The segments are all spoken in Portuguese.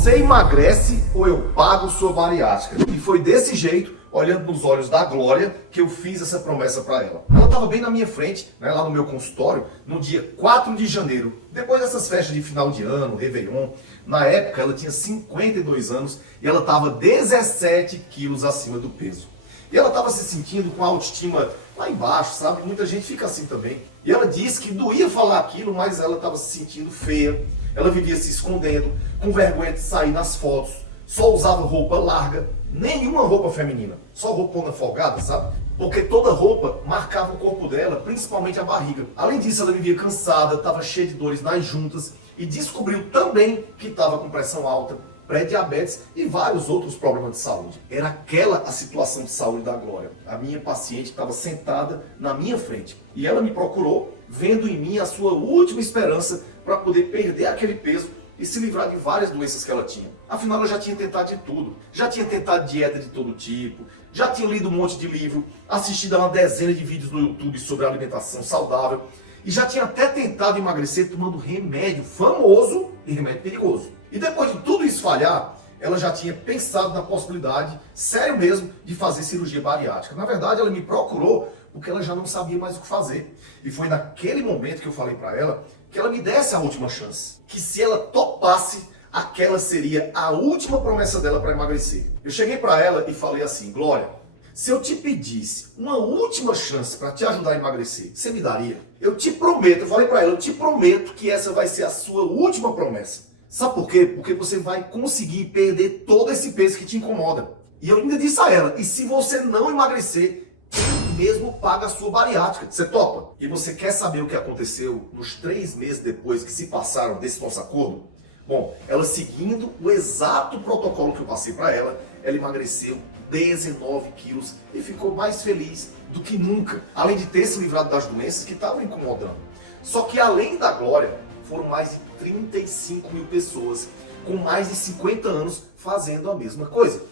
você emagrece ou eu pago sua bariátrica. E foi desse jeito, olhando nos olhos da Glória, que eu fiz essa promessa para ela. Ela estava bem na minha frente, né, lá no meu consultório, no dia 4 de janeiro, depois dessas festas de final de ano, Réveillon. Na época ela tinha 52 anos e ela estava 17 quilos acima do peso. E ela estava se sentindo com a autoestima lá embaixo, sabe? Muita gente fica assim também. E ela disse que doía falar aquilo, mas ela estava se sentindo feia. Ela vivia se escondendo, com vergonha de sair nas fotos. Só usava roupa larga, nenhuma roupa feminina. Só roupona folgada, sabe? Porque toda roupa marcava o corpo dela, principalmente a barriga. Além disso, ela vivia cansada, estava cheia de dores nas juntas e descobriu também que estava com pressão alta, pré-diabetes e vários outros problemas de saúde. Era aquela a situação de saúde da Glória. A minha paciente estava sentada na minha frente e ela me procurou, vendo em mim a sua última esperança para poder perder aquele peso e se livrar de várias doenças que ela tinha. Afinal, ela já tinha tentado de tudo. Já tinha tentado dieta de todo tipo, já tinha lido um monte de livro, assistido a uma dezena de vídeos no YouTube sobre alimentação saudável e já tinha até tentado emagrecer tomando remédio famoso e remédio perigoso. E depois de tudo isso falhar, ela já tinha pensado na possibilidade, sério mesmo, de fazer cirurgia bariátrica. Na verdade, ela me procurou porque ela já não sabia mais o que fazer. E foi naquele momento que eu falei para ela que ela me desse a última chance. Que se ela topasse, aquela seria a última promessa dela para emagrecer. Eu cheguei para ela e falei assim: Glória, se eu te pedisse uma última chance para te ajudar a emagrecer, você me daria? Eu te prometo, eu falei para ela, eu te prometo que essa vai ser a sua última promessa. Sabe por quê? Porque você vai conseguir perder todo esse peso que te incomoda. E eu ainda disse a ela, e se você não emagrecer, eu mesmo paga a sua bariátrica. Você topa? E você quer saber o que aconteceu nos 3 meses depois que se passaram desse nosso acordo? Bom, ela seguindo o exato protocolo que eu passei para ela, ela emagreceu 19 quilos e ficou mais feliz do que nunca. Além de ter se livrado das doenças que estavam incomodando. Só que além da Glória, foram mais de 35 mil pessoas com mais de 50 anos fazendo a mesma coisa.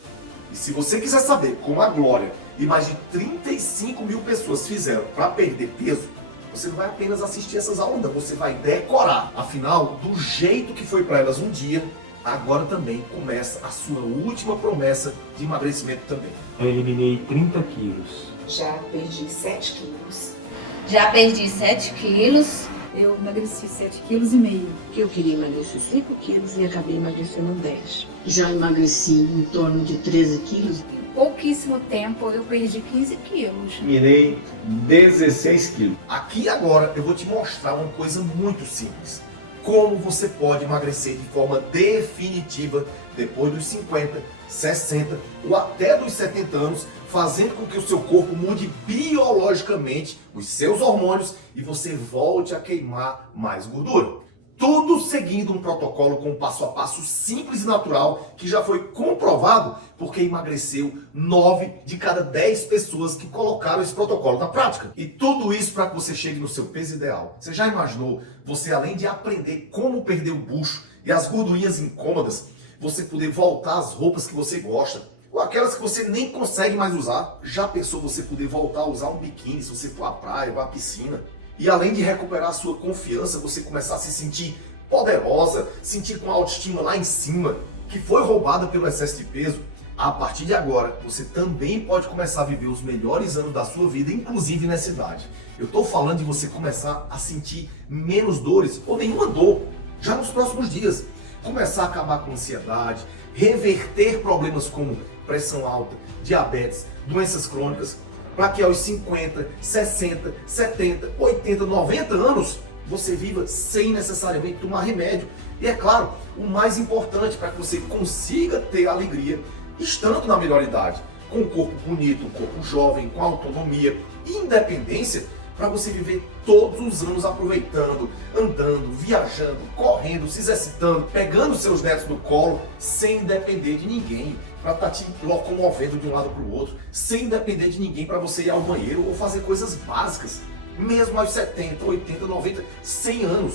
E se você quiser saber como a Glória e mais de 35 mil pessoas fizeram para perder peso, você não vai apenas assistir essas aulas, você vai decorar. Afinal, do jeito que foi para elas um dia, agora também começa a sua última promessa de emagrecimento também. Eu eliminei 30 quilos. Já perdi 7 quilos. Já perdi 7 quilos. Eu emagreci 7,5 kg. Eu queria emagrecer 5 quilos e acabei emagrecendo 10. Já emagreci em torno de 13 quilos. Em pouquíssimo tempo eu perdi 15 quilos. Mirei 16 quilos. Aqui e agora eu vou te mostrar uma coisa muito simples. Como você pode emagrecer de forma definitiva depois dos 50, 60 ou até dos 70 anos, fazendo com que o seu corpo mude biologicamente os seus hormônios e você volte a queimar mais gordura. Tudo seguindo um protocolo com um passo a passo simples e natural que já foi comprovado porque emagreceu 9 de cada 10 pessoas que colocaram esse protocolo na prática. E tudo isso para que você chegue no seu peso ideal. Você já imaginou você, além de aprender como perder o bucho e as gordurinhas incômodas, você poder voltar às roupas que você gosta, ou aquelas que você nem consegue mais usar? Já pensou você poder voltar a usar um biquíni se você for à praia ou à piscina? E além de recuperar a sua confiança, você começar a se sentir poderosa, sentir com a autoestima lá em cima, que foi roubada pelo excesso de peso, a partir de agora, você também pode começar a viver os melhores anos da sua vida, inclusive nessa idade. Eu estou falando de você começar a sentir menos dores ou nenhuma dor, já nos próximos dias. Começar a acabar com ansiedade, reverter problemas como pressão alta, diabetes, doenças crônicas, para que aos 50, 60, 70, 80, 90 anos você viva sem necessariamente tomar remédio. E é claro, o mais importante para que você consiga ter alegria estando na melhor idade, com um corpo bonito, um corpo jovem, com autonomia e independência, para você viver todos os anos aproveitando, andando, viajando, correndo, se exercitando, pegando seus netos no colo, sem depender de ninguém, para estar te locomovendo de um lado para o outro, sem depender de ninguém para você ir ao banheiro ou fazer coisas básicas, mesmo aos 70, 80, 90, 100 anos.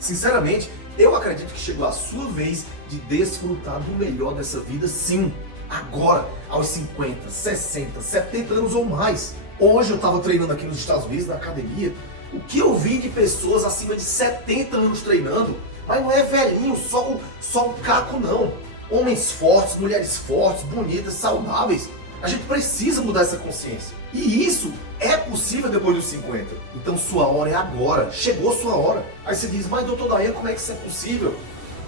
Sinceramente, eu acredito que chegou a sua vez de desfrutar do melhor dessa vida, sim, agora, aos 50, 60, 70 anos ou mais. Hoje eu estava treinando aqui nos Estados Unidos, na academia. O que eu vi de pessoas acima de 70 anos treinando, Mas não é velhinho, só um caco não. Homens fortes, mulheres fortes, bonitas, saudáveis. A gente precisa mudar essa consciência. E isso é possível depois dos 50. Então sua hora é agora. Chegou sua hora. Aí você diz, mas doutor Dayan, como é que isso é possível?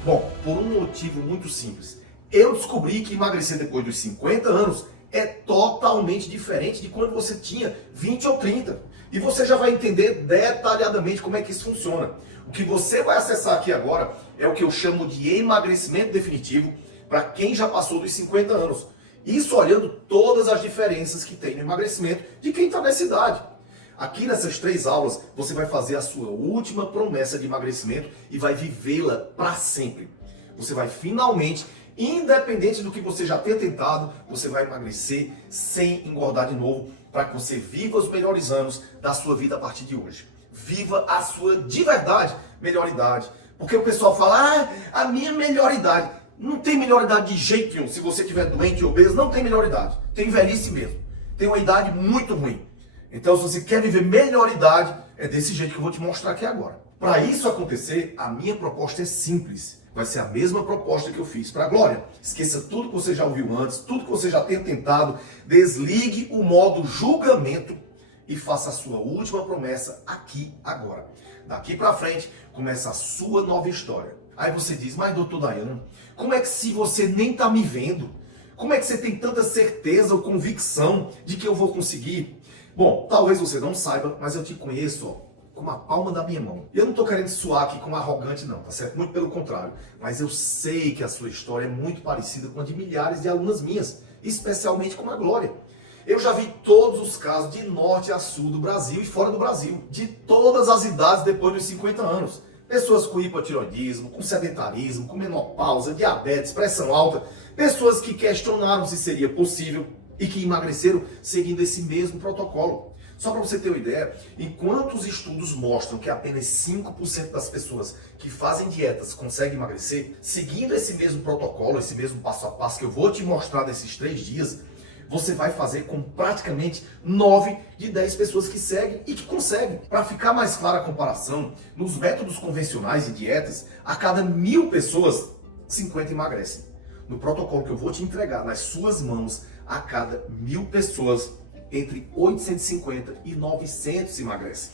Bom, por um motivo muito simples. Eu descobri que emagrecer depois dos 50 anos é totalmente diferente de quando você tinha 20 ou 30. E você já vai entender detalhadamente como é que isso funciona. O que você vai acessar aqui agora é o que eu chamo de emagrecimento definitivo para quem já passou dos 50 anos. Isso olhando todas as diferenças que tem no emagrecimento de quem está nessa idade. Aqui nessas 3 aulas você vai fazer a sua última promessa de emagrecimento e vai vivê-la para sempre. Você vai finalmente, independente do que você já tenha tentado, você vai emagrecer sem engordar de novo, para que você viva os melhores anos da sua vida a partir de hoje. Viva a sua, de verdade, melhor idade. Porque o pessoal fala, a minha melhor idade. Não tem melhor idade de jeito nenhum. Se você estiver doente ou obeso, não tem melhor idade. Tem velhice mesmo. Tem uma idade muito ruim. Então, se você quer viver melhor idade, é desse jeito que eu vou te mostrar aqui agora. Para isso acontecer, a minha proposta é simples. Vai ser a mesma proposta que eu fiz para a Glória. Esqueça tudo que você já ouviu antes, tudo que você já tenha tentado. Desligue o modo julgamento e faça a sua última promessa aqui, agora. Daqui para frente, começa a sua nova história. Aí você diz, mas doutor Dayan, como é que se você nem está me vendo? Como é que você tem tanta certeza ou convicção de que eu vou conseguir? Bom, talvez você não saiba, mas eu te conheço, ó, como a palma da minha mão. E eu não estou querendo soar aqui como arrogante não, tá certo? Muito pelo contrário. Mas eu sei que a sua história é muito parecida com a de milhares de alunas minhas, especialmente com a Glória. Eu já vi todos os casos de norte a sul do Brasil e fora do Brasil, de todas as idades depois dos 50 anos. Pessoas com hipotireoidismo, com sedentarismo, com menopausa, diabetes, pressão alta, pessoas que questionaram se seria possível e que emagreceram seguindo esse mesmo protocolo. Só para você ter uma ideia, enquanto os estudos mostram que apenas 5% das pessoas que fazem dietas conseguem emagrecer, seguindo esse mesmo protocolo, esse mesmo passo a passo que eu vou te mostrar nesses 3 dias, você vai fazer com praticamente 9 de 10 pessoas que seguem e que conseguem. Para ficar mais clara a comparação, nos métodos convencionais e dietas, a cada 1000 pessoas, 50 emagrecem. No protocolo que eu vou te entregar nas suas mãos, a cada 1000 pessoas, entre 850 e 900 emagrecem.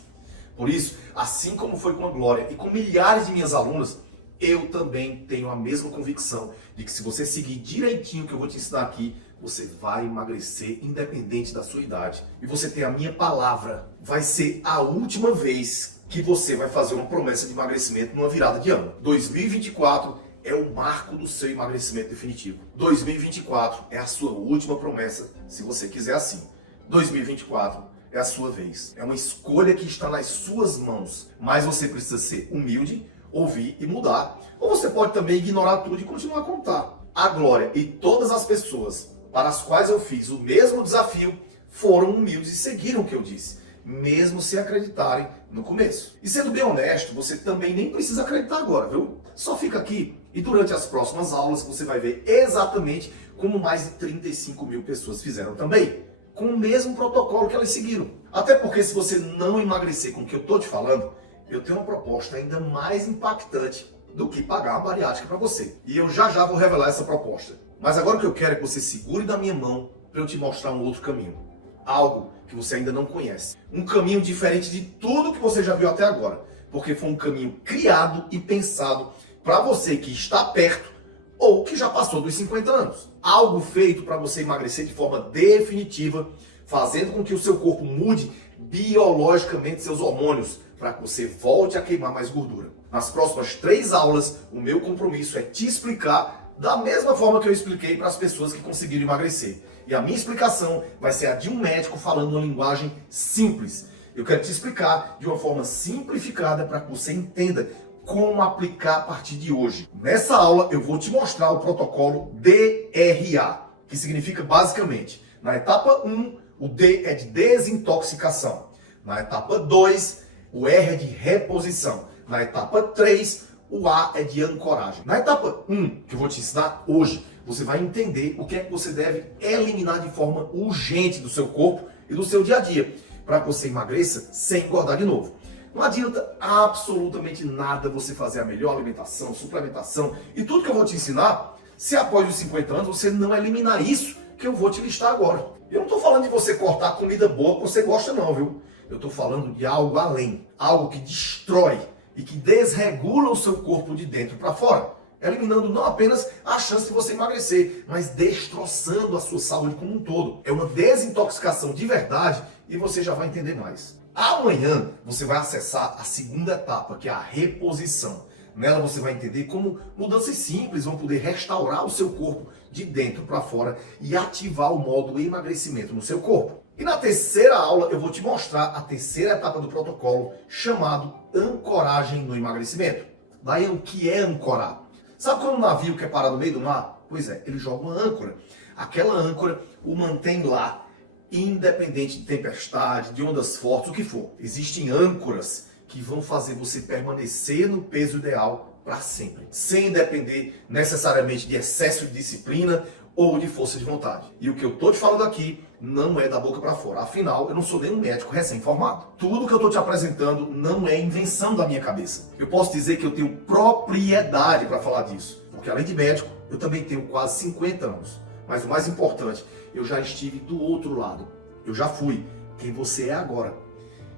Por isso, assim como foi com a Glória e com milhares de minhas alunas, eu também tenho a mesma convicção de que se você seguir direitinho o que eu vou te ensinar aqui, você vai emagrecer independente da sua idade. E você tem a minha palavra, vai ser a última vez que você vai fazer uma promessa de emagrecimento numa virada de ano. 2024 é o marco do seu emagrecimento definitivo. 2024 é a sua última promessa, se você quiser assim. 2024 é a sua vez. É uma escolha que está nas suas mãos. Mas você precisa ser humilde, ouvir e mudar. Ou você pode também ignorar tudo e continuar a contar. A Glória e todas as pessoas para as quais eu fiz o mesmo desafio foram humildes e seguiram o que eu disse, mesmo sem acreditarem no começo. E sendo bem honesto, você também nem precisa acreditar agora, viu? Só fica aqui e durante as próximas aulas você vai ver exatamente como mais de 35 mil pessoas fizeram também, com o mesmo protocolo que elas seguiram. Até porque se você não emagrecer com o que eu estou te falando, eu tenho uma proposta ainda mais impactante do que pagar uma bariátrica para você. E eu já vou revelar essa proposta. Mas agora o que eu quero é que você segure da minha mão para eu te mostrar um outro caminho. Algo que você ainda não conhece. Um caminho diferente de tudo que você já viu até agora. Porque foi um caminho criado e pensado para você que está perto ou que já passou dos 50 anos. Algo feito para você emagrecer de forma definitiva, fazendo com que o seu corpo mude biologicamente seus hormônios, para que você volte a queimar mais gordura. Nas próximas 3 aulas, o meu compromisso é te explicar da mesma forma que eu expliquei para as pessoas que conseguiram emagrecer. E a minha explicação vai ser a de um médico falando uma linguagem simples. Eu quero te explicar de uma forma simplificada para que você entenda como aplicar a partir de hoje. Nessa aula eu vou te mostrar o protocolo DRA, que significa basicamente, na etapa 1, o D é de desintoxicação. Na etapa 2, o R é de reposição. Na etapa 3, o A é de ancoragem. Na etapa 1, que eu vou te ensinar hoje, você vai entender o que é que você deve eliminar de forma urgente do seu corpo e do seu dia a dia, para que você emagreça sem engordar de novo. Não adianta absolutamente nada você fazer a melhor alimentação, suplementação e tudo que eu vou te ensinar, se após os 50 anos você não eliminar isso que eu vou te listar agora. Eu não estou falando de você cortar comida boa que você gosta não, viu? Eu estou falando de algo além, algo que destrói e que desregula o seu corpo de dentro para fora, eliminando não apenas a chance de você emagrecer, mas destroçando a sua saúde como um todo. É uma desintoxicação de verdade e você já vai entender mais. Amanhã você vai acessar a segunda etapa, que é a reposição. Nela você vai entender como mudanças simples vão poder restaurar o seu corpo de dentro para fora e ativar o modo emagrecimento no seu corpo. E na terceira aula eu vou te mostrar a terceira etapa do protocolo, chamado ancoragem no emagrecimento. Daí o que é ancorar? Sabe quando um navio quer parar no meio do mar? Pois é, ele joga uma âncora. Aquela âncora o mantém lá, independente de tempestade, de ondas fortes, o que for. Existem âncoras que vão fazer você permanecer no peso ideal para sempre, sem depender necessariamente de excesso de disciplina ou de força de vontade. E o que eu tô te falando aqui não é da boca para fora. Afinal, eu não sou nenhum médico recém-formado. Tudo que eu tô te apresentando não é invenção da minha cabeça. Eu posso dizer que eu tenho propriedade para falar disso, porque além de médico, eu também tenho quase 50 anos. Mas o mais importante, eu já estive do outro lado. Eu já fui quem você é agora.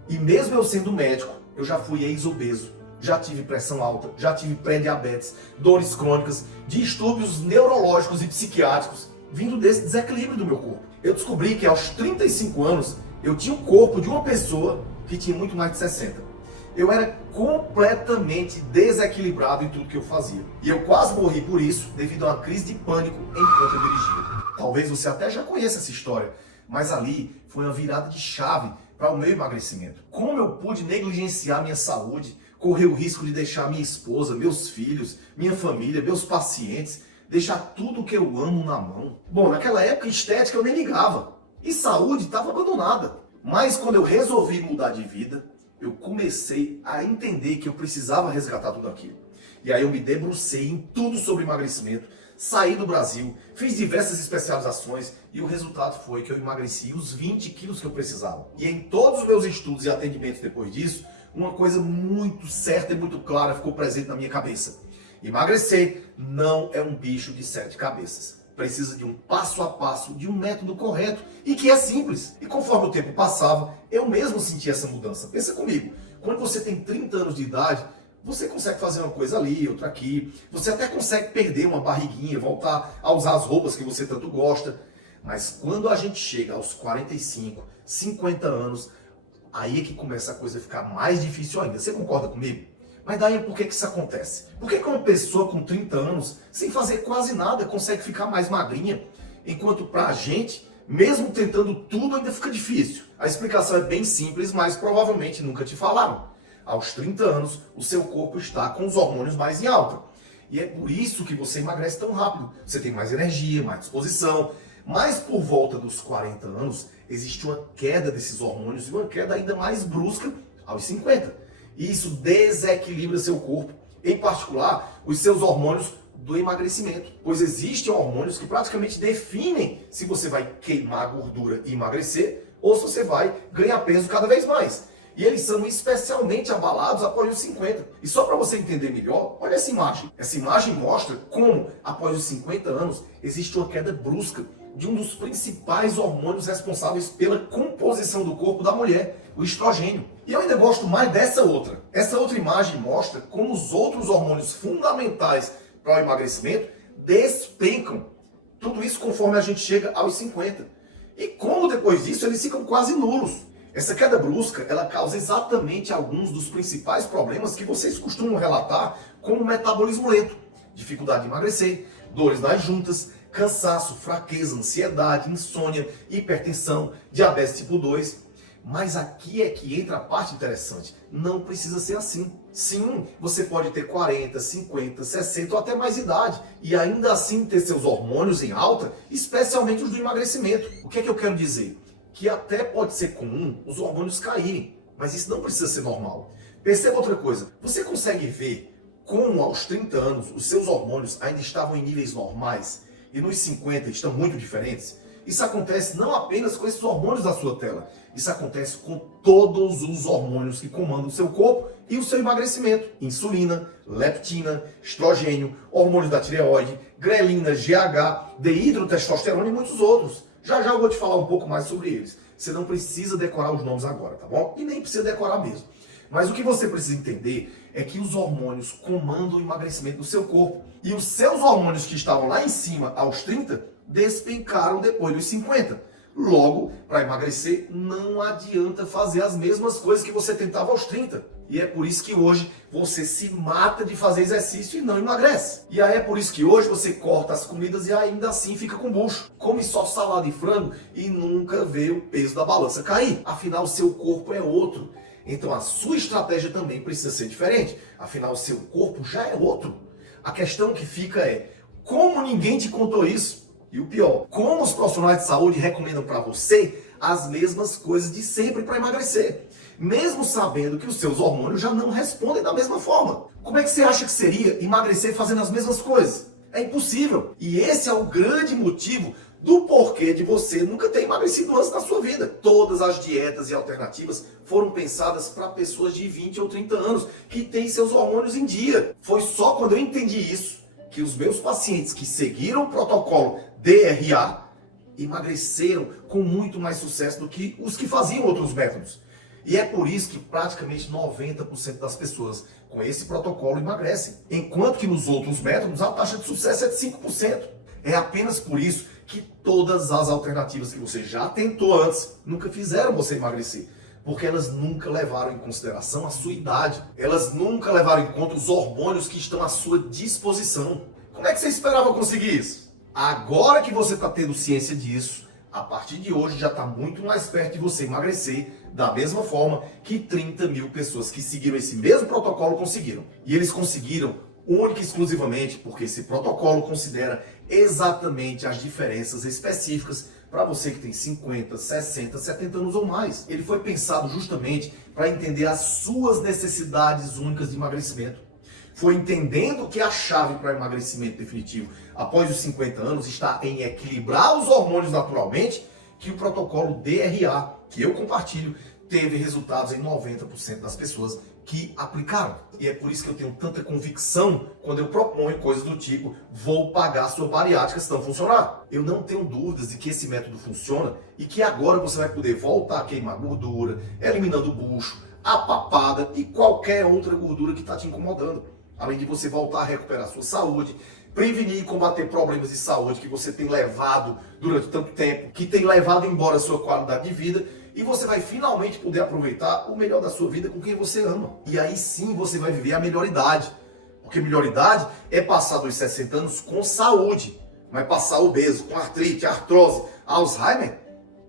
E mesmo eu sendo médico, eu já fui ex-obeso, já tive pressão alta, já tive pré-diabetes, dores crônicas, distúrbios neurológicos e psiquiátricos, vindo desse desequilíbrio do meu corpo. Eu descobri que aos 35 anos, eu tinha o corpo de uma pessoa que tinha muito mais de 60. Eu era completamente desequilibrado em tudo que eu fazia. E eu quase morri por isso, devido a uma crise de pânico enquanto eu dirigia. Talvez você até já conheça essa história, mas ali foi uma virada de chave para o meu emagrecimento. Como eu pude negligenciar minha saúde, correr o risco de deixar minha esposa, meus filhos, minha família, meus pacientes, deixar tudo que eu amo na mão. Bom, naquela época estética eu nem ligava e saúde estava abandonada. Mas quando eu resolvi mudar de vida, eu comecei a entender que eu precisava resgatar tudo aquilo. E aí eu me debrucei em tudo sobre emagrecimento, saí do Brasil, fiz diversas especializações e o resultado foi que eu emagreci os 20 quilos que eu precisava. E em todos os meus estudos e atendimentos depois disso, uma coisa muito certa e muito clara ficou presente na minha cabeça. Emagrecer não é um bicho de 7 cabeças. Precisa de um passo a passo, de um método correto e que é simples. E conforme o tempo passava, eu mesmo senti essa mudança. Pensa comigo, quando você tem 30 anos de idade, você consegue fazer uma coisa ali, outra aqui. Você até consegue perder uma barriguinha, voltar a usar as roupas que você tanto gosta. Mas quando a gente chega aos 45, 50 anos, aí é que começa a coisa a ficar mais difícil ainda. Você concorda comigo? Mas daí por que isso acontece? Por que uma pessoa com 30 anos, sem fazer quase nada, consegue ficar mais magrinha? Enquanto pra gente, mesmo tentando tudo, ainda fica difícil. A explicação é bem simples, mas provavelmente nunca te falaram. Aos 30 anos, o seu corpo está com os hormônios mais em alta. E é por isso que você emagrece tão rápido. Você tem mais energia, mais disposição. Mas por volta dos 40 anos, existe uma queda desses hormônios e uma queda ainda mais brusca aos 50. E isso desequilibra seu corpo, em particular os seus hormônios do emagrecimento. Pois existem hormônios que praticamente definem se você vai queimar gordura e emagrecer ou se você vai ganhar peso cada vez mais. E eles são especialmente abalados após os 50. E só para você entender melhor, olha essa imagem. Essa imagem mostra como, após os 50 anos, existe uma queda brusca de um dos principais hormônios responsáveis pela composição do corpo da mulher, o estrogênio. E eu ainda gosto mais dessa outra. Essa outra imagem mostra como os outros hormônios fundamentais para o emagrecimento despencam. Tudo isso conforme a gente chega aos 50. E como depois disso eles ficam quase nulos. Essa queda brusca, ela causa exatamente alguns dos principais problemas que vocês costumam relatar, como metabolismo lento, dificuldade de emagrecer, dores nas juntas, cansaço, fraqueza, ansiedade, insônia, hipertensão, diabetes tipo 2. Mas aqui é que entra a parte interessante. Não precisa ser assim. Sim, você pode ter 40, 50, 60 ou até mais idade e ainda assim ter seus hormônios em alta, especialmente os do emagrecimento. O que é que eu quero dizer? Que até pode ser comum os hormônios caírem, mas isso não precisa ser normal. Perceba outra coisa, você consegue ver como aos 30 anos os seus hormônios ainda estavam em níveis normais e nos 50 estão muito diferentes? Isso acontece não apenas com esses hormônios da sua tela. Isso acontece com todos os hormônios que comandam o seu corpo e o seu emagrecimento. Insulina, leptina, estrogênio, hormônios da tireoide, grelina, GH, dehidrotestosterona e muitos outros. Já já eu vou te falar um pouco mais sobre eles. Você não precisa decorar os nomes agora, tá bom? E nem precisa decorar mesmo. Mas o que você precisa entender é que os hormônios comandam o emagrecimento do seu corpo. E os seus hormônios que estavam lá em cima aos 30 despencaram depois dos 50. Logo, para emagrecer, não adianta fazer as mesmas coisas que você tentava aos 30. E é por isso que hoje você se mata de fazer exercício e não emagrece. E aí é por isso que hoje você corta as comidas e ainda assim fica com bucho. Come só salada e frango e nunca vê o peso da balança cair. Afinal, o seu corpo é outro. Então a sua estratégia também precisa ser diferente. Afinal, o seu corpo já é outro. A questão que fica é, como ninguém te contou isso? E o pior, como os profissionais de saúde recomendam para você as mesmas coisas de sempre para emagrecer, mesmo sabendo que os seus hormônios já não respondem da mesma forma. Como é que você acha que seria emagrecer fazendo as mesmas coisas? É impossível. E esse é o grande motivo do porquê de você nunca ter emagrecido antes na sua vida. Todas as dietas e alternativas foram pensadas para pessoas de 20 ou 30 anos que têm seus hormônios em dia. Foi só quando eu entendi isso que os meus pacientes que seguiram o protocolo DRA emagreceram com muito mais sucesso do que os que faziam outros métodos. E é por isso que praticamente 90% das pessoas com esse protocolo emagrecem, enquanto que nos outros métodos a taxa de sucesso é de 5%. É apenas por isso que todas as alternativas que você já tentou antes nunca fizeram você emagrecer, porque elas nunca levaram em consideração a sua idade. Elas nunca levaram em conta os hormônios que estão à sua disposição. Como é que você esperava conseguir isso? Agora que você está tendo ciência disso, a partir de hoje já está muito mais perto de você emagrecer da mesma forma que 30 mil pessoas que seguiram esse mesmo protocolo conseguiram. E eles conseguiram única e exclusivamente porque esse protocolo considera exatamente as diferenças específicas para você que tem 50, 60, 70 anos ou mais. Ele foi pensado justamente para entender as suas necessidades únicas de emagrecimento. Foi entendendo que a chave para emagrecimento definitivo após os 50 anos está em equilibrar os hormônios naturalmente, que o protocolo DRA, que eu compartilho, teve resultados em 90% das pessoas que aplicaram. E é por isso que eu tenho tanta convicção quando eu proponho coisas do tipo, vou pagar sua bariátrica se não funcionar. Eu não tenho dúvidas de que esse método funciona e que agora você vai poder voltar a queimar gordura, eliminando o bucho, a papada e qualquer outra gordura que está te incomodando. Além de você voltar a recuperar sua saúde, prevenir e combater problemas de saúde que você tem levado durante tanto tempo, que tem levado embora a sua qualidade de vida, e você vai finalmente poder aproveitar o melhor da sua vida com quem você ama. E aí sim você vai viver a melhor idade. Porque melhor idade é passar dos 60 anos com saúde. Mas passar obeso, com artrite, artrose, Alzheimer,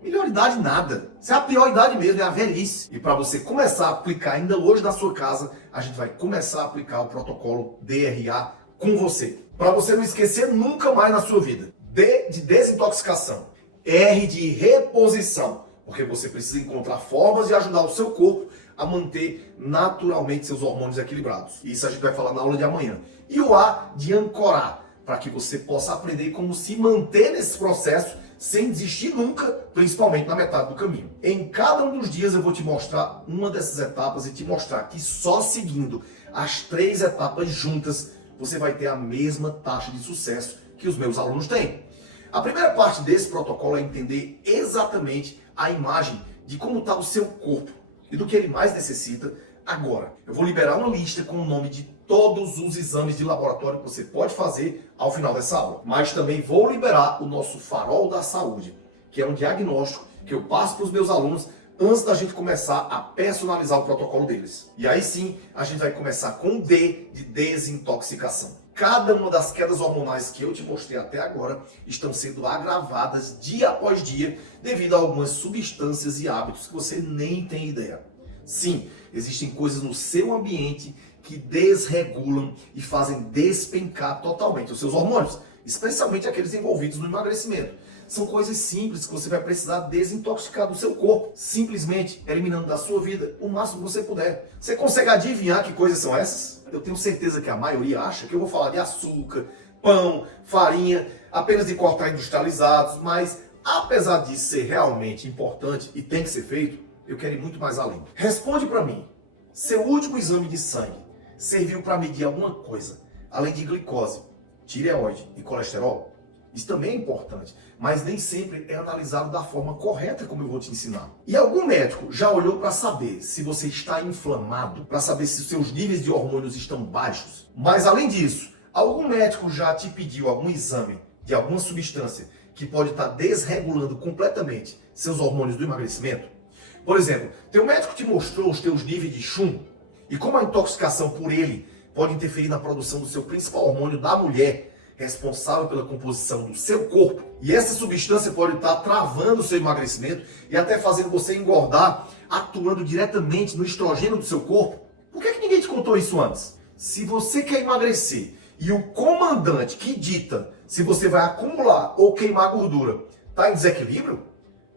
melhor idade nada. Isso é a pior idade mesmo, é a velhice. E para você começar a aplicar ainda hoje na sua casa, a gente vai começar a aplicar o protocolo DRA com você. Para você não esquecer nunca mais na sua vida. D de desintoxicação. R de reposição. Porque você precisa encontrar formas de ajudar o seu corpo a manter naturalmente seus hormônios equilibrados. Isso a gente vai falar na aula de amanhã. E o A de ancorar, para que você possa aprender como se manter nesse processo sem desistir nunca, principalmente na metade do caminho. Em cada um dos dias eu vou te mostrar uma dessas etapas e te mostrar que só seguindo as 3 etapas juntas você vai ter a mesma taxa de sucesso que os meus alunos têm. A primeira parte desse protocolo é entender exatamente a imagem de como está o seu corpo e do que ele mais necessita agora. Eu vou liberar uma lista com o nome de todos os exames de laboratório que você pode fazer ao final dessa aula. Mas também vou liberar o nosso farol da saúde, que é um diagnóstico que eu passo para os meus alunos antes da gente começar a personalizar o protocolo deles. E aí sim, a gente vai começar com o D de desintoxicação. Cada uma das quedas hormonais que eu te mostrei até agora estão sendo agravadas dia após dia devido a algumas substâncias e hábitos que você nem tem ideia. Sim, existem coisas no seu ambiente que desregulam e fazem despencar totalmente os seus hormônios, especialmente aqueles envolvidos no emagrecimento. São coisas simples que você vai precisar desintoxicar do seu corpo, simplesmente eliminando da sua vida o máximo que você puder. Você consegue adivinhar que coisas são essas? Eu tenho certeza que a maioria acha que eu vou falar de açúcar, pão, farinha, apenas de cortar industrializados, mas apesar de ser realmente importante e tem que ser feito, eu quero ir muito mais além. Responde para mim, seu último exame de sangue serviu para medir alguma coisa, além de glicose, tireoide e colesterol? Isso também é importante, mas nem sempre é analisado da forma correta como eu vou te ensinar. E algum médico já olhou para saber se você está inflamado, para saber se os seus níveis de hormônios estão baixos? Mas além disso, algum médico já te pediu algum exame de alguma substância que pode estar desregulando completamente seus hormônios do emagrecimento? Por exemplo, teu médico te mostrou os teus níveis de chumbo e como a intoxicação por ele pode interferir na produção do seu principal hormônio da mulher, responsável pela composição do seu corpo. E essa substância pode estar travando o seu emagrecimento e até fazendo você engordar, atuando diretamente no estrogênio do seu corpo. Por que ninguém te contou isso antes? Se você quer emagrecer e o comandante que dita se você vai acumular ou queimar gordura está em desequilíbrio,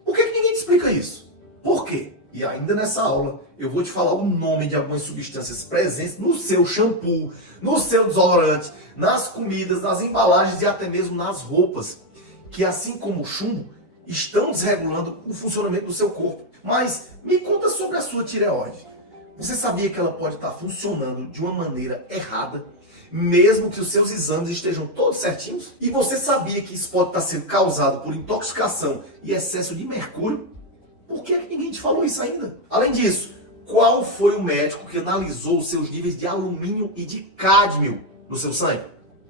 por que ninguém te explica isso? Por quê? E ainda nessa aula eu vou te falar o nome de algumas substâncias presentes no seu shampoo, no seu desodorante, nas comidas, nas embalagens e até mesmo nas roupas, que assim como o chumbo, estão desregulando o funcionamento do seu corpo. Mas me conta sobre a sua tireoide. Você sabia que ela pode estar funcionando de uma maneira errada, mesmo que os seus exames estejam todos certinhos? E você sabia que isso pode estar sendo causado por intoxicação e excesso de mercúrio? Por que ninguém te falou isso ainda? Além disso, qual foi o médico que analisou os seus níveis de alumínio e de cádmio no seu sangue?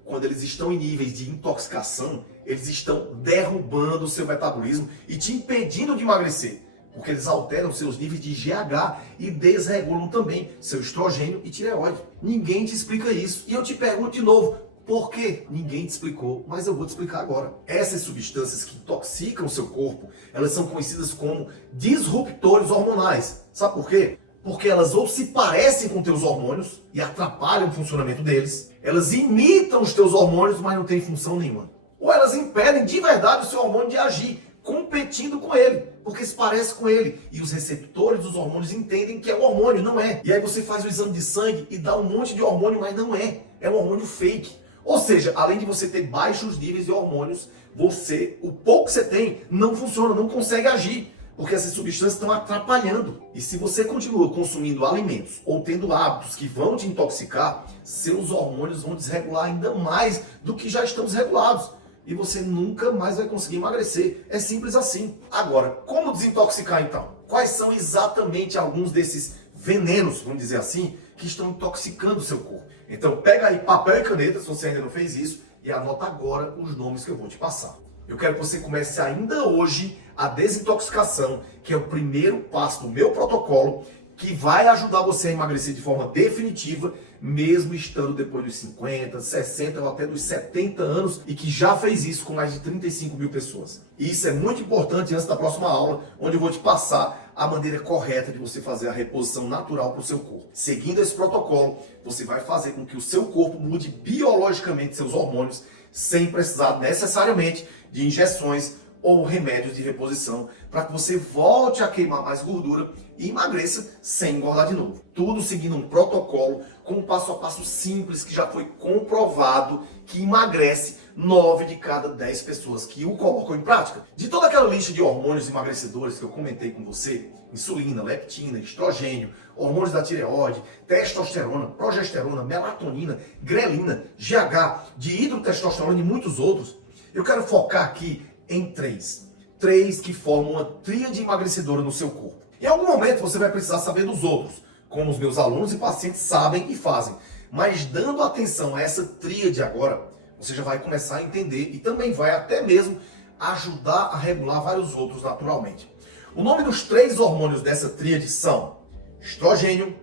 Quando eles estão em níveis de intoxicação, eles estão derrubando o seu metabolismo e te impedindo de emagrecer, porque eles alteram seus níveis de GH e desregulam também seu estrogênio e tireoide. Ninguém te explica isso. E eu te pergunto de novo, por quê? Ninguém te explicou, mas eu vou te explicar agora. Essas substâncias que intoxicam o seu corpo, elas são conhecidas como disruptores hormonais. Sabe por quê? Porque elas ou se parecem com teus hormônios e atrapalham o funcionamento deles, elas imitam os teus hormônios, mas não têm função nenhuma. Ou elas impedem de verdade o seu hormônio de agir, competindo com ele, porque se parece com ele. E os receptores dos hormônios entendem que é o hormônio, não é. E aí você faz o exame de sangue e dá um monte de hormônio, mas não é. É um hormônio fake. Ou seja, além de você ter baixos níveis de hormônios, o pouco que você tem não funciona, não consegue agir, porque essas substâncias estão atrapalhando. E se você continua consumindo alimentos ou tendo hábitos que vão te intoxicar, seus hormônios vão desregular ainda mais do que já estão desregulados. E você nunca mais vai conseguir emagrecer. É simples assim. Agora, como desintoxicar então? Quais são exatamente alguns desses venenos, vamos dizer assim, que estão intoxicando o seu corpo? Então pega aí papel e caneta, se você ainda não fez isso, e anota agora os nomes que eu vou te passar. Eu quero que você comece ainda hoje a desintoxicação, que é o primeiro passo do meu protocolo, que vai ajudar você a emagrecer de forma definitiva, mesmo estando depois dos 50, 60 ou até dos 70 anos, e que já fez isso com mais de 35 mil pessoas. E isso é muito importante antes da próxima aula, onde eu vou te passar a maneira correta de você fazer a reposição natural para o seu corpo. Seguindo esse protocolo, você vai fazer com que o seu corpo mude biologicamente seus hormônios, sem precisar necessariamente de injeções ou remédios de reposição, para que você volte a queimar mais gordura e emagreça sem engordar de novo. Tudo seguindo um protocolo com um passo a passo simples que já foi comprovado que emagrece 9 de cada 10 pessoas que o colocam em prática. De toda aquela lista de hormônios emagrecedores que eu comentei com você, insulina, leptina, estrogênio, hormônios da tireoide, testosterona, progesterona, melatonina, grelina, GH, dihidrotestosterona e muitos outros, eu quero focar aqui em três que formam uma tríade emagrecedora no seu corpo. Em algum momento você vai precisar saber dos outros, como os meus alunos e pacientes sabem e fazem. Mas dando atenção a essa tríade agora, você já vai começar a entender e também vai até mesmo ajudar a regular vários outros naturalmente. O nome dos 3 hormônios dessa tríade são estrogênio,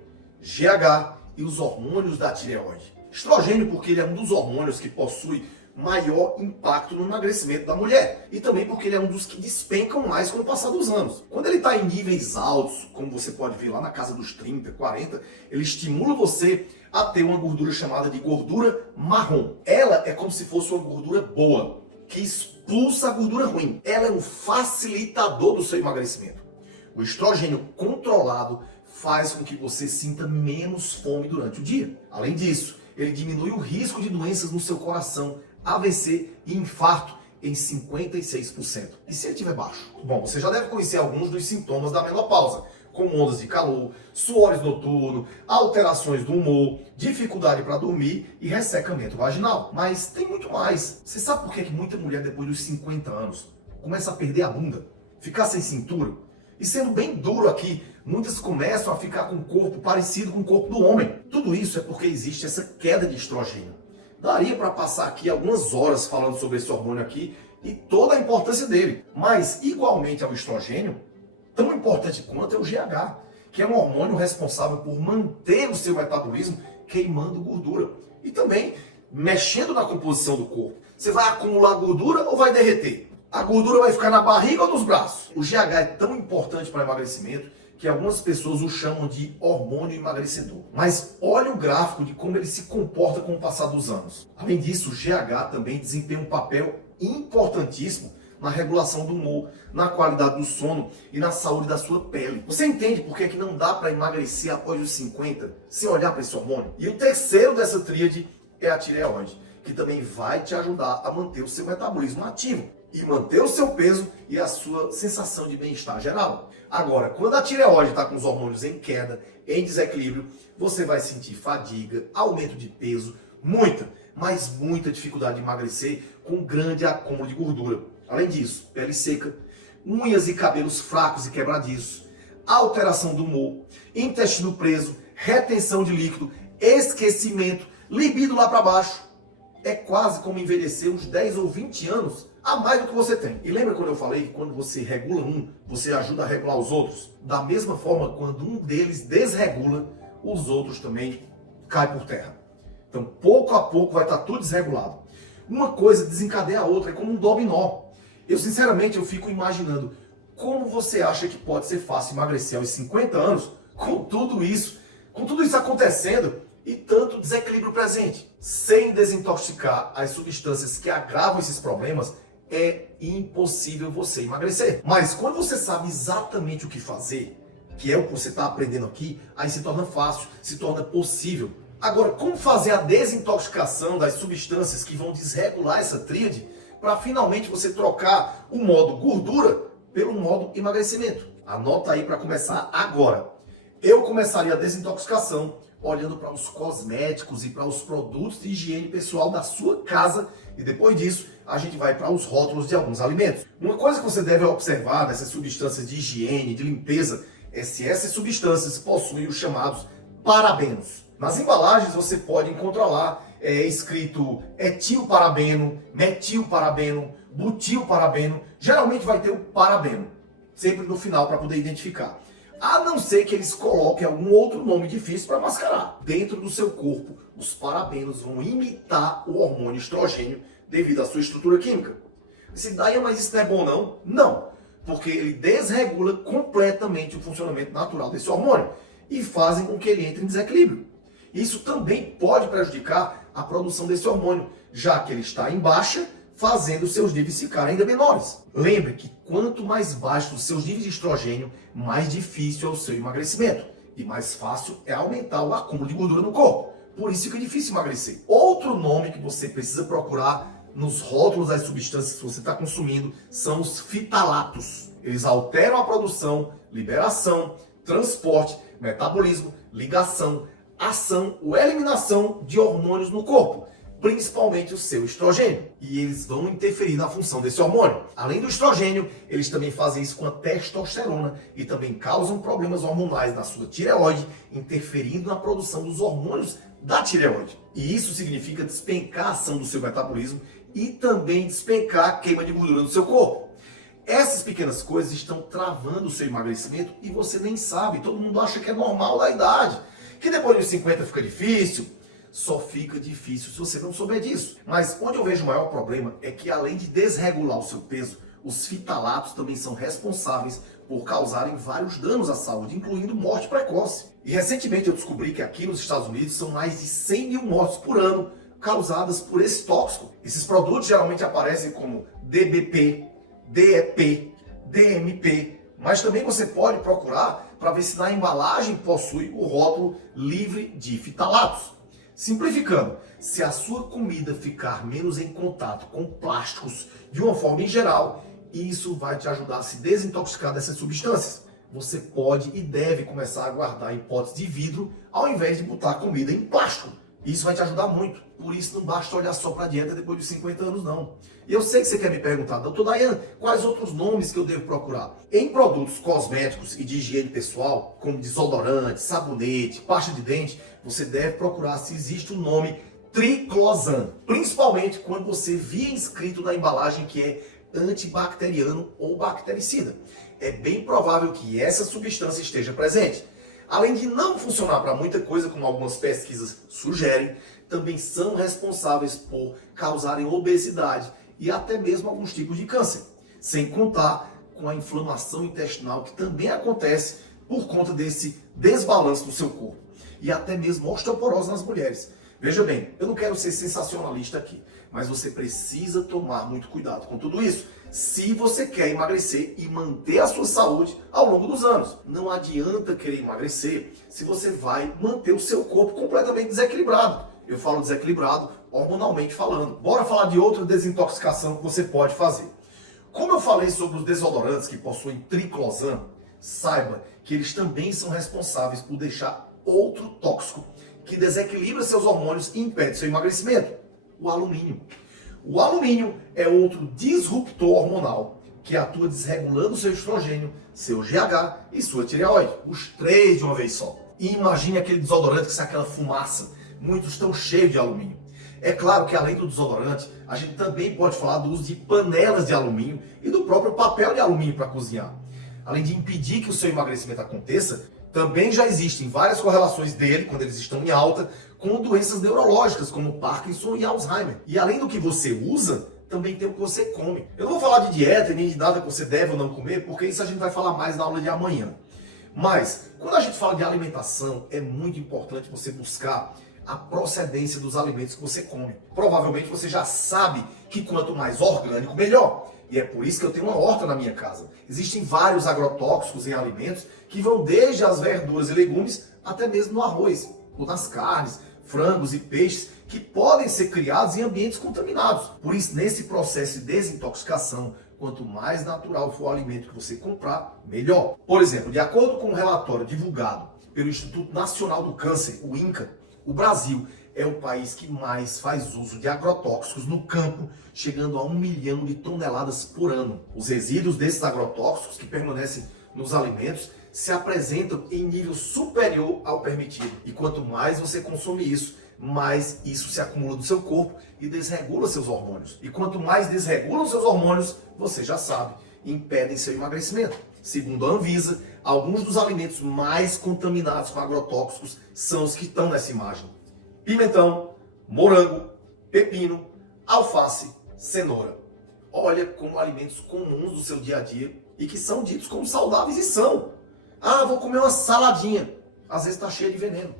GH e os hormônios da tireoide. Estrogênio porque ele é um dos hormônios que possui maior impacto no emagrecimento da mulher. E também porque ele é um dos que despencam mais com o passar dos anos. Quando ele está em níveis altos, como você pode ver lá na casa dos 30, 40, ele estimula você a ter uma gordura chamada de gordura marrom. Ela é como se fosse uma gordura boa, que expulsa a gordura ruim. Ela é um facilitador do seu emagrecimento. O estrogênio controlado faz com que você sinta menos fome durante o dia. Além disso, ele diminui o risco de doenças no seu coração, AVC e infarto, em 56%. E se ele estiver baixo? Bom, você já deve conhecer alguns dos sintomas da menopausa, como ondas de calor, suores noturnos, alterações do humor, dificuldade para dormir e ressecamento vaginal. Mas tem muito mais. Você sabe por que muita mulher depois dos 50 anos começa a perder a bunda, ficar sem cintura? E sendo bem duro aqui, muitas começam a ficar com o corpo parecido com o corpo do homem. Tudo isso é porque existe essa queda de estrogênio. Daria para passar aqui algumas horas falando sobre esse hormônio aqui e toda a importância dele. Mas, igualmente ao estrogênio, tão importante quanto é o GH, que é um hormônio responsável por manter o seu metabolismo queimando gordura. E também mexendo na composição do corpo. Você vai acumular gordura ou vai derreter? A gordura vai ficar na barriga ou nos braços? O GH é tão importante para emagrecimento que algumas pessoas o chamam de hormônio emagrecedor. Mas olha o gráfico de como ele se comporta com o passar dos anos. Além disso, o GH também desempenha um papel importantíssimo na regulação do humor, na qualidade do sono e na saúde da sua pele. Você entende por que é que não dá para emagrecer após os 50 sem olhar para esse hormônio? E o terceiro dessa tríade é a tireoide, que também vai te ajudar a manter o seu metabolismo ativo e manter o seu peso e a sua sensação de bem-estar geral. Agora, quando a tireoide está com os hormônios em queda, em desequilíbrio, você vai sentir fadiga, aumento de peso, muita, mas muita dificuldade de emagrecer com grande acúmulo de gordura. Além disso, pele seca, unhas e cabelos fracos e quebradiços, alteração do humor, intestino preso, retenção de líquido, esquecimento, libido lá para baixo. É quase como envelhecer uns 10 ou 20 anos a mais do que você tem. E lembra quando eu falei que quando você regula um, você ajuda a regular os outros? Da mesma forma, quando um deles desregula, os outros também caem por terra. Então, pouco a pouco vai estar tudo desregulado. Uma coisa desencadeia a outra, é como um dominó. Eu, sinceramente, eu fico imaginando como você acha que pode ser fácil emagrecer aos 50 anos com tudo isso acontecendo e tanto desequilíbrio presente. Sem desintoxicar as substâncias que agravam esses problemas, é impossível você emagrecer. Mas quando você sabe exatamente o que fazer, que é o que você está aprendendo aqui, aí se torna fácil, se torna possível. Agora, como fazer a desintoxicação das substâncias que vão desregular essa tríade para finalmente você trocar o modo gordura pelo modo emagrecimento? Anota aí para começar agora. Eu começaria a desintoxicação olhando para os cosméticos e para os produtos de higiene pessoal da sua casa e depois disso a gente vai para os rótulos de alguns alimentos. Uma coisa que você deve observar dessas substâncias de higiene, de limpeza, é se essas substâncias possuem os chamados parabenos. Nas embalagens você pode encontrar lá escrito etilparabeno, metilparabeno, butilparabeno. Geralmente vai ter o parabeno, sempre no final para poder identificar. A não ser que eles coloquem algum outro nome difícil para mascarar. Dentro do seu corpo, os parabenos vão imitar o hormônio estrogênio devido à sua estrutura química. Se daí, mas isso não é bom não? Não, porque ele desregula completamente o funcionamento natural desse hormônio e fazem com que ele entre em desequilíbrio. Isso também pode prejudicar a produção desse hormônio, já que ele está em baixa, fazendo seus níveis ficarem ainda menores. Lembre que quanto mais baixos os seus níveis de estrogênio, mais difícil é o seu emagrecimento e mais fácil é aumentar o acúmulo de gordura no corpo. Por isso fica difícil emagrecer. Outro nome que você precisa procurar nos rótulos das substâncias que você está consumindo são os fitalatos. Eles alteram a produção, liberação, transporte, metabolismo, ligação, ação ou eliminação de hormônios no corpo, principalmente o seu estrogênio. E eles vão interferir na função desse hormônio. Além do estrogênio, eles também fazem isso com a testosterona e também causam problemas hormonais na sua tireoide, interferindo na produção dos hormônios da tireoide. E isso significa despencar a ação do seu metabolismo e também despencar a queima de gordura do seu corpo. Essas pequenas coisas estão travando o seu emagrecimento e você nem sabe. Todo mundo acha que é normal da idade, que depois dos 50 fica difícil. Só fica difícil se você não souber disso. Mas onde eu vejo o maior problema é que, além de desregular o seu peso, os fitalatos também são responsáveis por causarem vários danos à saúde, incluindo morte precoce. E recentemente eu descobri que aqui nos Estados Unidos são mais de 100 mil mortes por ano causadas por esse tóxico. Esses produtos geralmente aparecem como DBP, DEP, DMP, mas também você pode procurar para ver se na embalagem possui o rótulo livre de fitalatos. Simplificando, se a sua comida ficar menos em contato com plásticos de uma forma em geral, isso vai te ajudar a se desintoxicar dessas substâncias. Você pode e deve começar a guardar em potes de vidro ao invés de botar comida em plástico. Isso vai te ajudar muito. Por isso não basta olhar só para a dieta depois dos 50 anos, não. E eu sei que você quer me perguntar, doutor Dayan, quais outros nomes que eu devo procurar? Em produtos cosméticos e de higiene pessoal, como desodorante, sabonete, pasta de dente, você deve procurar se existe o nome triclosan. Principalmente quando você via inscrito na embalagem que é antibacteriano ou bactericida. É bem provável que essa substância esteja presente. Além de não funcionar para muita coisa, como algumas pesquisas sugerem, também são responsáveis por causarem obesidade e até mesmo alguns tipos de câncer. Sem contar com a inflamação intestinal que também acontece por conta desse desbalanço do seu corpo. E até mesmo osteoporose nas mulheres. Veja bem, eu não quero ser sensacionalista aqui, mas você precisa tomar muito cuidado com tudo isso, se você quer emagrecer e manter a sua saúde ao longo dos anos. Não adianta querer emagrecer se você vai manter o seu corpo completamente desequilibrado. Eu falo desequilibrado hormonalmente falando. Bora falar de outra desintoxicação que você pode fazer. Como eu falei sobre os desodorantes que possuem triclosan, saiba que eles também são responsáveis por deixar outro tóxico que desequilibra seus hormônios e impede seu emagrecimento: o alumínio. O alumínio é outro disruptor hormonal que atua desregulando seu estrogênio, seu GH e sua tireoide, os três de uma vez só. E imagine aquele desodorante que sai aquela fumaça, muitos estão cheios de alumínio. É claro que além do desodorante, a gente também pode falar do uso de panelas de alumínio e do próprio papel de alumínio para cozinhar. Além de impedir que o seu emagrecimento aconteça, também já existem várias correlações dele, quando eles estão em alta, com doenças neurológicas, como Parkinson e Alzheimer. E além do que você usa, também tem o que você come. Eu não vou falar de dieta nem de nada que você deve ou não comer, porque isso a gente vai falar mais na aula de amanhã. Mas, quando a gente fala de alimentação, é muito importante você buscar a procedência dos alimentos que você come. Provavelmente você já sabe que quanto mais orgânico, melhor. E é por isso que eu tenho uma horta na minha casa. Existem vários agrotóxicos em alimentos que vão desde as verduras e legumes até mesmo no arroz, ou nas carnes, frangos e peixes que podem ser criados em ambientes contaminados. Por isso, nesse processo de desintoxicação, quanto mais natural for o alimento que você comprar, melhor. Por exemplo, de acordo com um relatório divulgado pelo Instituto Nacional do Câncer, o INCA, o Brasil é o país que mais faz uso de agrotóxicos no campo, chegando a 1 milhão de toneladas por ano. Os resíduos desses agrotóxicos que permanecem nos alimentos se apresentam em nível superior ao permitido. E quanto mais você consome isso, mais isso se acumula no seu corpo e desregula seus hormônios. E quanto mais desregulam seus hormônios, você já sabe, impedem seu emagrecimento. Segundo a Anvisa, alguns dos alimentos mais contaminados com agrotóxicos são os que estão nessa imagem: pimentão, morango, pepino, alface, cenoura. Olha como alimentos comuns do seu dia a dia e que são ditos como saudáveis, e são. Ah, vou comer uma saladinha. Às vezes está cheia de veneno.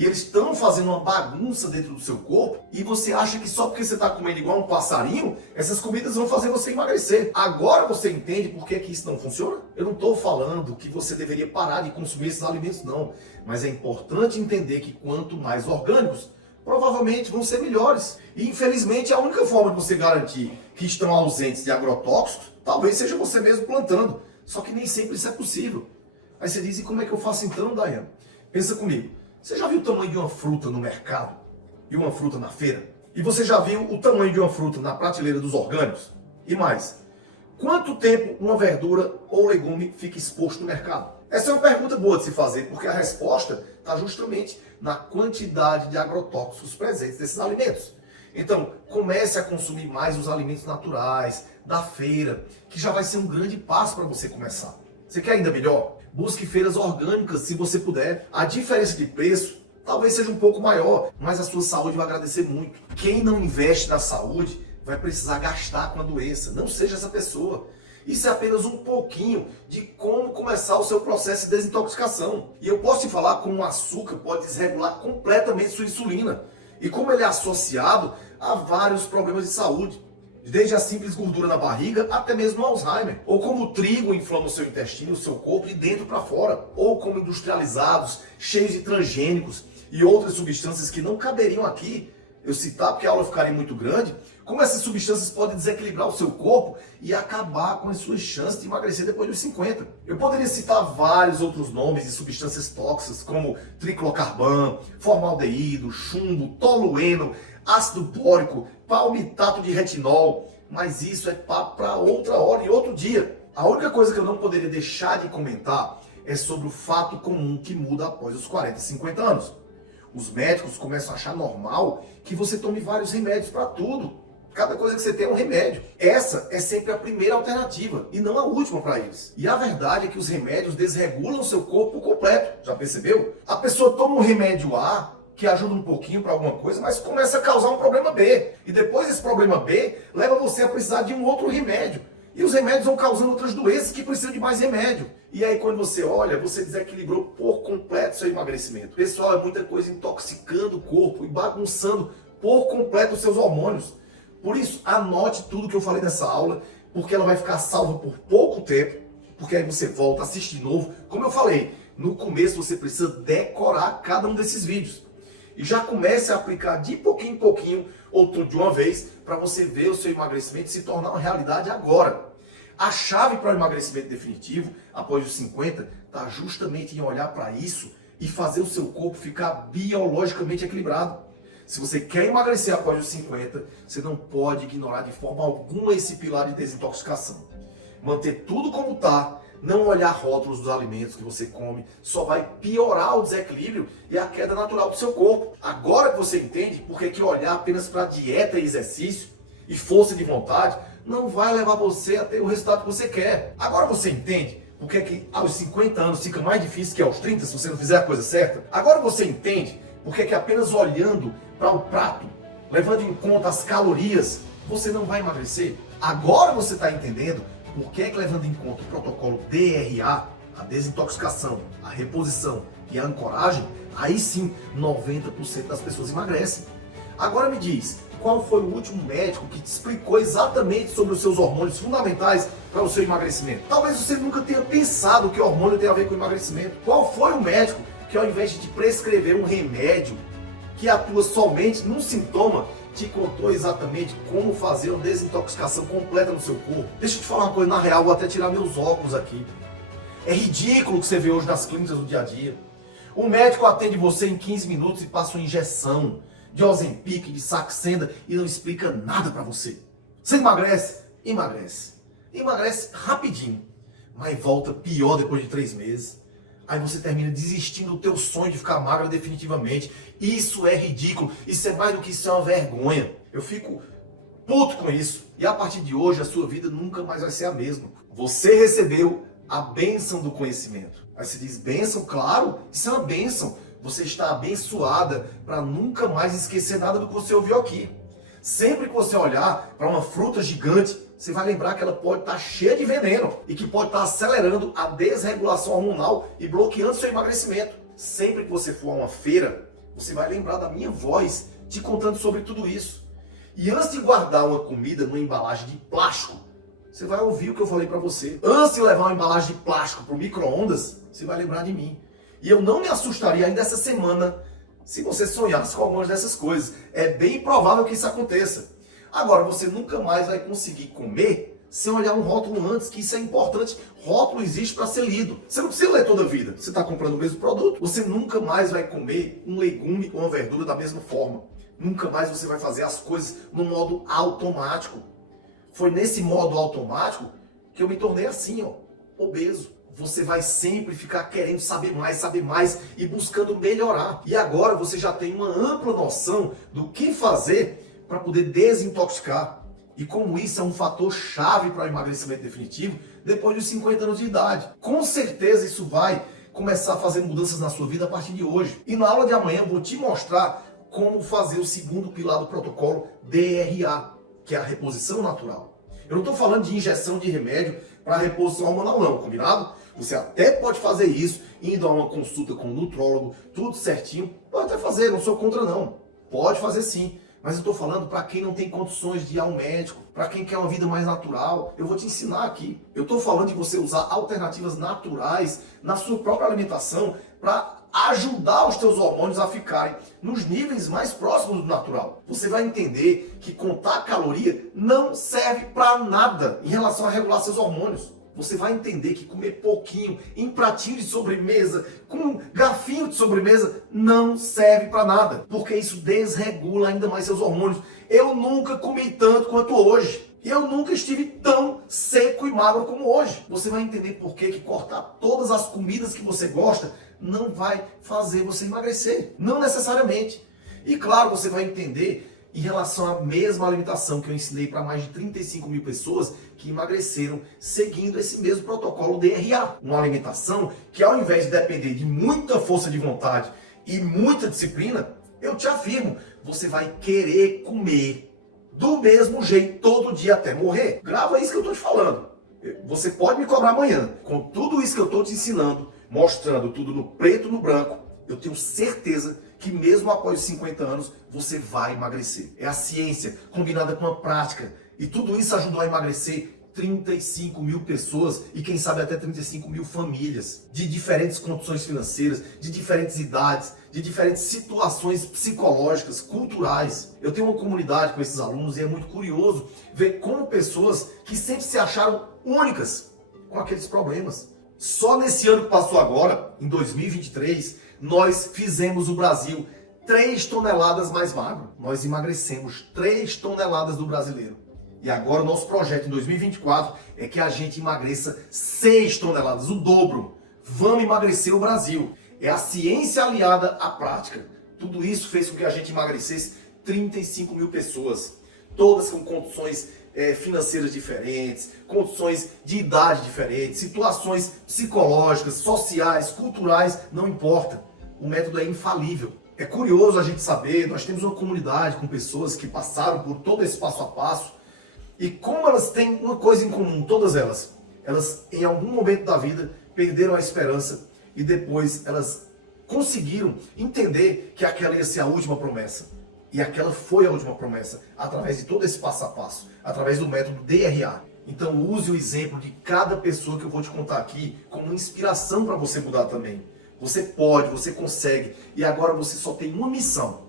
E eles estão fazendo uma bagunça dentro do seu corpo e você acha que só porque você está comendo igual um passarinho, essas comidas vão fazer você emagrecer. Agora você entende por que isso não funciona? Eu não estou falando que você deveria parar de consumir esses alimentos, não. Mas é importante entender que quanto mais orgânicos, provavelmente vão ser melhores. E infelizmente a única forma de você garantir que estão ausentes de agrotóxicos, talvez seja você mesmo plantando. Só que nem sempre isso é possível. Aí você diz: e como é que eu faço então, Dayan? Pensa comigo. Você já viu o tamanho de uma fruta no mercado? E uma fruta na feira? E você já viu o tamanho de uma fruta na prateleira dos orgânicos? E mais, quanto tempo uma verdura ou legume fica exposto no mercado? Essa é uma pergunta boa de se fazer, porque a resposta está justamente na quantidade de agrotóxicos presentes nesses alimentos. Então, comece a consumir mais os alimentos naturais, da feira, que já vai ser um grande passo para você começar. Você quer ainda melhor? Busque feiras orgânicas, se você puder. A diferença de preço talvez seja um pouco maior, mas a sua saúde vai agradecer muito. Quem não investe na saúde vai precisar gastar com a doença. Não seja essa pessoa. Isso é apenas um pouquinho de como começar o seu processo de desintoxicação. E eu posso te falar como o açúcar pode desregular completamente sua insulina. E como ele é associado a vários problemas de saúde. Desde a simples gordura na barriga até mesmo o Alzheimer. Ou como o trigo inflama o seu intestino, o seu corpo de dentro para fora. Ou como industrializados, cheios de transgênicos, e outras substâncias que não caberiam aqui eu citar, porque a aula ficaria muito grande, como essas substâncias podem desequilibrar o seu corpo e acabar com as suas chances de emagrecer depois dos 50. Eu poderia citar vários outros nomes de substâncias tóxicas, como triclocarban, formaldeído, chumbo, tolueno, ácido bórico, palmitato de retinol, mas isso é papo para outra hora e outro dia. A única coisa que eu não poderia deixar de comentar é sobre o fato comum que muda após os 40 e 50 anos. Os médicos começam a achar normal que você tome vários remédios para tudo. Cada coisa que você tem é um remédio. Essa é sempre a primeira alternativa e não a última para eles. E a verdade é que os remédios desregulam o seu corpo por completo. Já percebeu? A pessoa toma um remédio A, que ajuda um pouquinho para alguma coisa, mas começa a causar um problema B. E depois esse problema B leva você a precisar de um outro remédio. E os remédios vão causando outras doenças que precisam de mais remédio. E aí quando você olha, você desequilibrou por completo seu emagrecimento. Pessoal, é muita coisa intoxicando o corpo e bagunçando por completo os seus hormônios. Por isso, anote tudo que eu falei nessa aula, porque ela vai ficar salva por pouco tempo, porque aí você volta, assiste de novo. Como eu falei, no começo você precisa decorar cada um desses vídeos. E já comece a aplicar de pouquinho em pouquinho, ou tudo de uma vez, para você ver o seu emagrecimento se tornar uma realidade agora. A chave para o emagrecimento definitivo, após os 50, está justamente em olhar para isso e fazer o seu corpo ficar biologicamente equilibrado. Se você quer emagrecer após os 50, você não pode ignorar de forma alguma esse pilar de desintoxicação. Manter tudo como está, não olhar rótulos dos alimentos que você come, só vai piorar o desequilíbrio e a queda natural do seu corpo. Agora que você entende por que olhar apenas para dieta e exercício e força de vontade não vai levar você a ter o resultado que você quer. Agora você entende por que aos 50 anos fica mais difícil que aos 30 se você não fizer a coisa certa? Agora você entende por que apenas olhando para o prato, levando em conta as calorias, você não vai emagrecer? Agora você está entendendo por que levando em conta o protocolo DRA, a desintoxicação, a reposição e a ancoragem, aí sim 90% das pessoas emagrecem. Agora me diz, qual foi o último médico que te explicou exatamente sobre os seus hormônios fundamentais para o seu emagrecimento? Talvez você nunca tenha pensado que hormônio tem a ver com emagrecimento. Qual foi o médico que ao invés de te prescrever um remédio que atua somente num sintoma, te contou exatamente como fazer uma desintoxicação completa no seu corpo? Deixa eu te falar uma coisa, na real, vou até tirar meus óculos aqui. É ridículo o que você vê hoje nas clínicas do dia a dia. O médico atende você em 15 minutos e passa uma injeção de Ozempic, de Saxenda e não explica nada pra você. Você emagrece? Emagrece. Emagrece rapidinho, mas volta pior depois de 3 meses. Aí você termina desistindo do teu sonho de ficar magra definitivamente. Isso é ridículo. Isso é mais do que isso, é uma vergonha. Eu fico puto com isso. E a partir de hoje, a sua vida nunca mais vai ser a mesma. Você recebeu a bênção do conhecimento. Aí você diz, bênção? Claro, isso é uma bênção. Você está abençoada para nunca mais esquecer nada do que você ouviu aqui. Sempre que você olhar para uma fruta gigante, você vai lembrar que ela pode estar cheia de veneno e que pode estar acelerando a desregulação hormonal e bloqueando seu emagrecimento. Sempre que você for a uma feira, você vai lembrar da minha voz te contando sobre tudo isso. E antes de guardar uma comida numa embalagem de plástico, você vai ouvir o que eu falei para você. Antes de levar uma embalagem de plástico para o micro-ondas, você vai lembrar de mim. E eu não me assustaria ainda essa semana se você sonhasse com algumas dessas coisas. É bem provável que isso aconteça. Agora, você nunca mais vai conseguir comer sem olhar um rótulo antes, que isso é importante. Rótulo existe para ser lido. Você não precisa ler toda a vida. Você está comprando o mesmo produto. Você nunca mais vai comer um legume ou uma verdura da mesma forma. Nunca mais você vai fazer as coisas no modo automático. Foi nesse modo automático que eu me tornei assim, ó, obeso. Você vai sempre ficar querendo saber mais e buscando melhorar. E agora você já tem uma ampla noção do que fazer para poder desintoxicar. E como isso é um fator chave para o emagrecimento definitivo depois dos 50 anos de idade. Com certeza isso vai começar a fazer mudanças na sua vida a partir de hoje. E na aula de amanhã eu vou te mostrar como fazer o segundo pilar do protocolo DRA, que é a reposição natural. Eu não estou falando de injeção de remédio para reposição hormonal não, combinado? Você até pode fazer isso, indo a uma consulta com um nutrólogo, tudo certinho. Pode até fazer, não sou contra não. Pode fazer sim. Mas eu estou falando para quem não tem condições de ir ao médico, para quem quer uma vida mais natural. Eu vou te ensinar aqui. Eu estou falando de você usar alternativas naturais na sua própria alimentação para ajudar os teus hormônios a ficarem nos níveis mais próximos do natural. Você vai entender que contar caloria não serve para nada em relação a regular seus hormônios. Você vai entender que comer pouquinho em pratinho de sobremesa, com um garfinho de sobremesa, não serve para nada. Porque isso desregula ainda mais seus hormônios. Eu nunca comi tanto quanto hoje. E eu nunca estive tão seco e magro como hoje. Você vai entender por que cortar todas as comidas que você gosta não vai fazer você emagrecer. Não necessariamente. E claro, você vai entender em relação à mesma alimentação que eu ensinei para mais de 35 mil pessoas que emagreceram seguindo esse mesmo protocolo DRA. Uma alimentação que, ao invés de depender de muita força de vontade e muita disciplina, eu te afirmo, você vai querer comer do mesmo jeito todo dia até morrer. Grava isso que eu estou te falando. Você pode me cobrar amanhã. Com tudo isso que eu estou te ensinando, mostrando tudo no preto e no branco, eu tenho certeza que mesmo após os 50 anos, você vai emagrecer. É a ciência combinada com a prática. E tudo isso ajudou a emagrecer 35 mil pessoas e quem sabe até 35 mil famílias. De diferentes condições financeiras, de diferentes idades, de diferentes situações psicológicas, culturais. Eu tenho uma comunidade com esses alunos e é muito curioso ver como pessoas que sempre se acharam únicas com aqueles problemas. Só nesse ano que passou agora, em 2023, nós fizemos o Brasil 3 toneladas mais magro. Nós emagrecemos 3 toneladas do brasileiro. E agora o nosso projeto em 2024 é que a gente emagreça 6 toneladas, o dobro. Vamos emagrecer o Brasil. É a ciência aliada à prática. Tudo isso fez com que a gente emagrecesse 35 mil pessoas. Todas com condições financeiras diferentes, condições de idade diferentes, situações psicológicas, sociais, culturais, não importa. O método é infalível. É curioso a gente saber, nós temos uma comunidade com pessoas que passaram por todo esse passo a passo e como elas têm uma coisa em comum, todas elas em algum momento da vida perderam a esperança e depois elas conseguiram entender que aquela ia ser a última promessa. E aquela foi a última promessa, através de todo esse passo a passo, através do método DRA. Então use o exemplo de cada pessoa que eu vou te contar aqui como inspiração para você mudar também. Você pode, você consegue, e agora você só tem uma missão: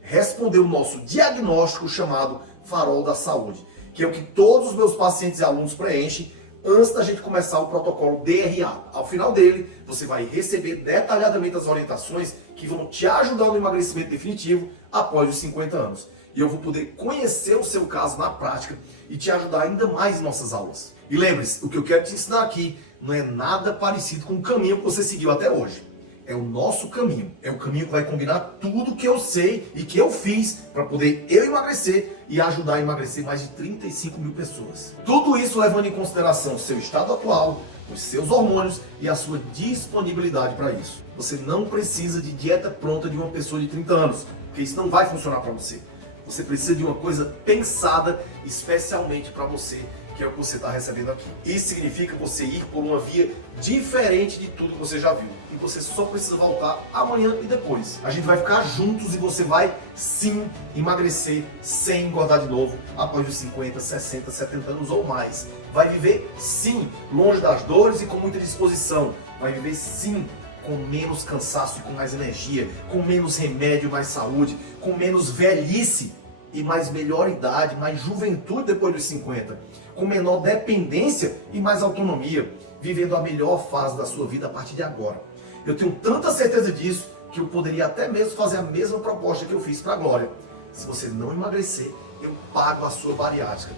responder o nosso diagnóstico chamado Farol da Saúde, que é o que todos os meus pacientes e alunos preenchem antes da gente começar o protocolo DRA. Ao final dele, você vai receber detalhadamente as orientações que vão te ajudar no emagrecimento definitivo após os 50 anos. E eu vou poder conhecer o seu caso na prática e te ajudar ainda mais em nossas aulas. E lembre-se, o que eu quero te ensinar aqui não é nada parecido com o caminho que você seguiu até hoje. É o nosso caminho. É o caminho que vai combinar tudo que eu sei e que eu fiz para poder eu emagrecer e ajudar a emagrecer mais de 35 mil pessoas. Tudo isso levando em consideração o seu estado atual, os seus hormônios e a sua disponibilidade para isso. Você não precisa de dieta pronta de uma pessoa de 30 anos, porque isso não vai funcionar para você. Você precisa de uma coisa pensada especialmente para você, que é o que você está recebendo aqui. Isso significa você ir por uma via diferente de tudo que você já viu. E você só precisa voltar amanhã e depois. A gente vai ficar juntos e você vai sim emagrecer sem engordar de novo após os 50, 60, 70 anos ou mais. Vai viver sim longe das dores e com muita disposição. Vai viver sim com menos cansaço e com mais energia, com menos remédio, mais saúde, com menos velhice e mais melhor idade, mais juventude depois dos 50, com menor dependência e mais autonomia, vivendo a melhor fase da sua vida a partir de agora. Eu tenho tanta certeza disso que eu poderia até mesmo fazer a mesma proposta que eu fiz para a Glória. Se você não emagrecer, eu pago a sua bariátrica.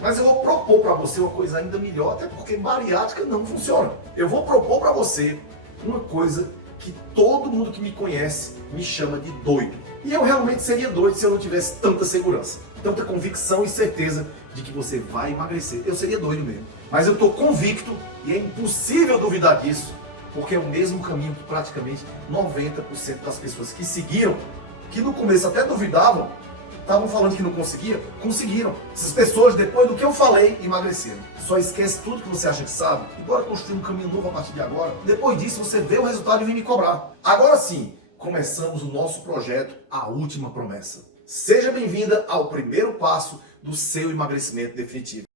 Mas eu vou propor para você uma coisa ainda melhor, até porque bariátrica não funciona. Eu vou propor para você uma coisa que todo mundo que me conhece me chama de doido. E eu realmente seria doido se eu não tivesse tanta segurança, tanta convicção e certeza de que você vai emagrecer. Eu seria doido mesmo. Mas eu estou convicto e é impossível duvidar disso, porque é o mesmo caminho que praticamente 90% das pessoas que seguiram, que no começo até duvidavam, estavam falando que não conseguia, conseguiram. Essas pessoas, depois do que eu falei, emagreceram. Só esquece tudo que você acha que sabe e bora construir um caminho novo a partir de agora. Depois disso, você vê o resultado e vem me cobrar. Agora sim, começamos o nosso projeto A Última Promessa. Seja bem-vinda ao primeiro passo do seu emagrecimento definitivo.